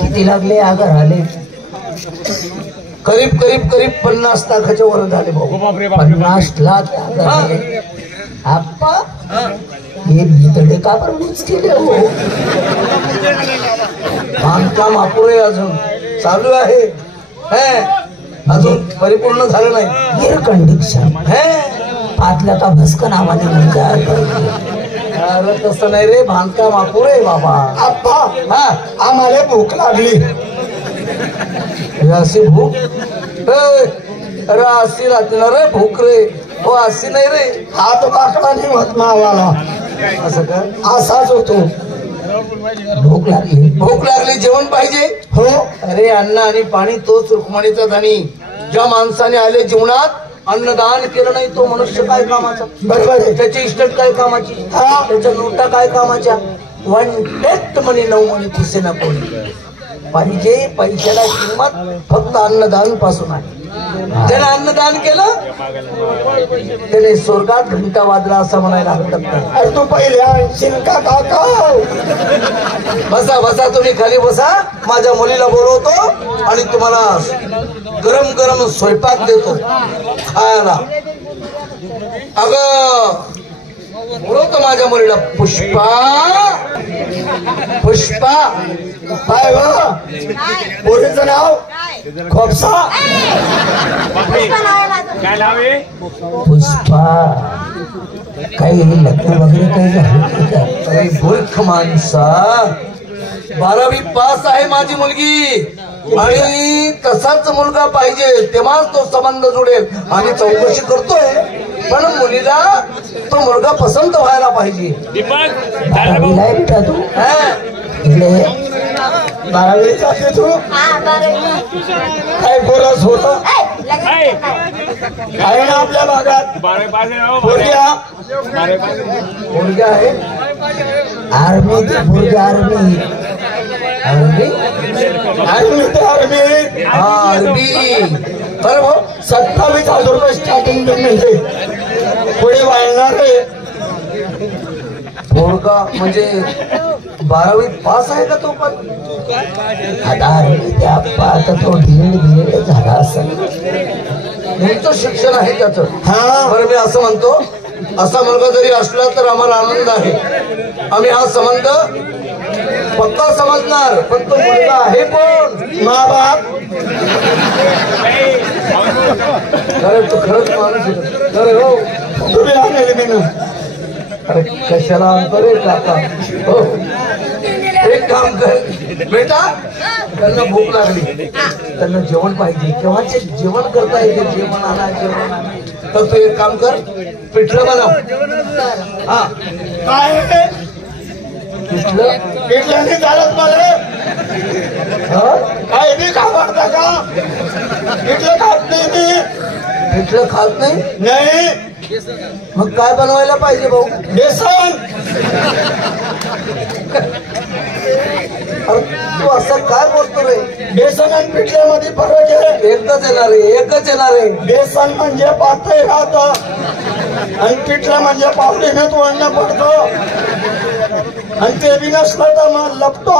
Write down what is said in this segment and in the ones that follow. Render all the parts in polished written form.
किती लागले आगर आले करीब 50 लाखाच्या वर झाले भाऊ 50 लाख आगर आले आप्पा हे भितडे का बरं मीच केले हो बांधकाम अपुरे अजून चालू आहे अजून परिपूर्ण झालं नाही एअर कंडिशन 5 लाख भस्क नावाने म्हणजे अरे तसं नाही रे बांधकाम अपुरे बाबा आप्पा आम्हाला भूक लागली अशी भूक अरे अशी राहते ना रे भूक रे हो अशी नाही रे हात बाकडा नाही होत मावाला असं का असाच होतो भूक लागली जेवण पाहिजे हो अरे अन्न आणि पाणी तोच रुक्मिणीचा धनी ज्या माणसाने आले जीवनात अन्नदान केलं नाही तो मनुष्य काय कामाचा बरोबर आहे त्याची इस्टेट काय कामाची त्याच्या नोटा काय कामाच्या 1 मनी 9 मनी खुसे ना कोणी पाहिजे पैशाला किंमत फक्त अन्नदान पासून आहे त्याने अन्नदान केलं त्याने स्वर्गात घंटा वाजला असं म्हणायला हरकत नाही अरे तू पहिले शिनका काका बसा तुम्ही खाली बसा माझ्या मुलीला बोलवतो आणि तुम्हाला गरम स्वयंपाक देतो खायला अगं बोलवतो माझ्या मुलीला पुष्पा काय पोरीचं नाव खोपसा पुष्पा काही लग्न वगैरे काही झालं अरे मूर्ख माणसा 12वी पास आहे माझी मुलगी आणि तसाच मुलगा पाहिजे तेव्हाच तो संबंध जुडेल आणि चौकशी करतोय पण मुलीला तो मुलगा पसंत व्हायला पाहिजे 12वी जाते तू काय बोलत होत आहे ना आपल्या भागात पोरग्या आहे आर्मी बरं 27,000 रुपये स्टार्टिंग म्हणजे पुढे वाढणार पोरगा म्हणजे 12वी पास आहे का तो पण आता तो ढीळ झाला असेल तुमचं शिक्षण आहे त्याचं बरं मी असं म्हणतो असा मुलगा जरी असला तर आम्हाला आनंद आहे आम्ही हा संबंध पक्का समजणार पण तो मुलगा आहे कोण मा बाप अरे तू खरंच माणूस अरे हो तुम्ही आणले मी अरे कशाला आणतो रे काका हो एक काम कर बेटा त्यांना भूक लागली त्यांना जेवण पाहिजे केव्हाचे जेवण करता येते जेवण आणा तर तू एक काम कर पिठलं बनव हा काय पिठल्याने चालत मला काय बी खावडता का पिठलं खात नाही मी पिठलं खात नाही मग काय बनवायला पाहिजे भाऊ बेसन तू असं काय बोलतो रे बेसन आणि पिठल्यामध्ये फरक आहे एकच येणार आहे बेसन म्हणजे पातळ राहत आणि पिठलं म्हणजे पावडीने तोडणं पडतं आणि ते बी नसलं तर मग लपटो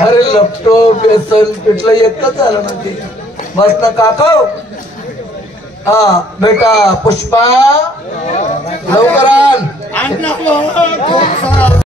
अरे लपटो बेसन पिठलं एकच झालं ना ते बस ना काका हा बेटा पुष्पा लवकर आण